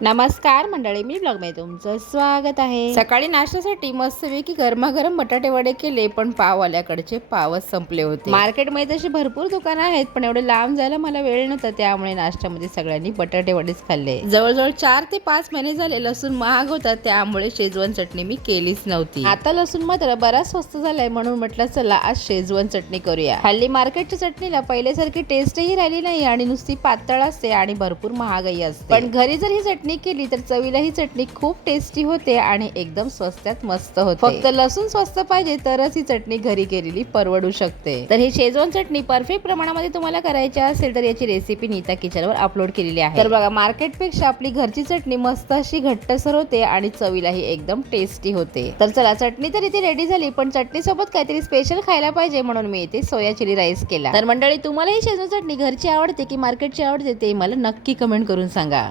नमस्कार मंडळी, मी ब्लॉगमध्ये तुमचं स्वागत आहे। सकाळी नाश्त्यासाठी मस्तपैकी गरमागरम बटाटे वडे केले, पण पाववाल्याकडचे पावच संपले होते। मार्केटमध्ये तशी भरपूर दुकानं आहेत, पण एवढे लांब जायला मला वेळ नव्हता, त्यामुळे नाश्त्यामध्ये सगळ्यांनी बटाटे वडेच खाल्ले। जवळजवळ 4 ते 5 महिने झाले लसूण महाग होता, त्यामुळे शेजवान चटणी मी केलीच नव्हती। आता लसूण मात्र बराच स्वस्त झालाय, म्हणून म्हटलं चला आज शेजवान चटणी करूया। हल्ली मार्केटच्या चटणीला पहिल्यासारखी टेस्टही राहिली नाही आणि नुसती पातळ असते आणि भरपूर महागाई असते। पण घरी जर ही चटणी केली तर चवीला ही चटणी खूप टेस्टी होते आणि एकदम स्वस्तात मस्त होते। फक्त लसूण स्वस्त पाहिजे तरच ही चटणी घरी केलेली परवडू शकते। तर ही शेजवान चटणी परफेक्ट प्रमाणामध्ये तुम्हाला करायची असेल तर याची रेसिपी नीता किचनवर अपलोड केलेली आहे। तर बघा, मार्केटपेक्षा आपली घरची चटणी मस्त अशी घट्टसर होते आणि चवीलाही एकदम टेस्टी होते। तर चला, चटणी तर इथे रेडी झाली, पण चटणी सोबत काहीतरी स्पेशल खायला पाहिजे, म्हणून मी इथे सोया चिली राईस केला। तर मंडळी, तुम्हाला ही शेजवान चटणी घरची आवडते की मार्केटची आवडते ते मला नक्की कमेंट करून सांगा।